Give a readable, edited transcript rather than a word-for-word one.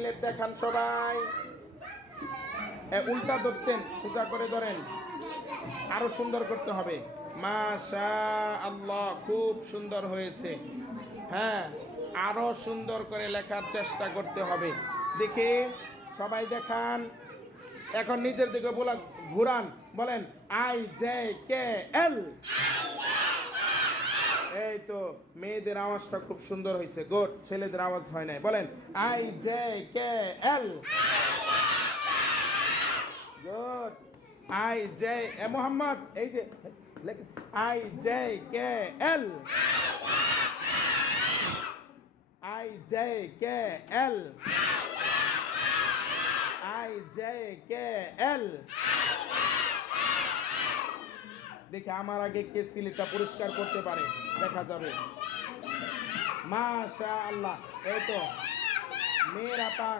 সিলেট দেখান সবাই। উল্টা ধরছেন, সোজা করে ধরেন, আরো সুন্দর করতে হবে। মাশাআল্লাহ, খুব সুন্দর হয়েছে। হ্যাঁ, আরো সুন্দর করে লেখার চেষ্টা করতে হবে। দেখে সবাই দেখান। এখন নিজের দিকে বলা ঘুরান, বলেন IJKL। এই তো মেয়েদের আওয়াজটা খুব সুন্দর হয়েছে, গুড। ছেলেদের আওয়াজ হয় নাই, বলেন IJKL। গুড। মোহাম্মদ, এই যে IJKL, IJKL, IJKL। দেখে আমার আগে কে সিলেটটা পরিষ্কার করতে পারে, দেখা যাবে। মাশাআল্লাহ, এই তো মেয়েরা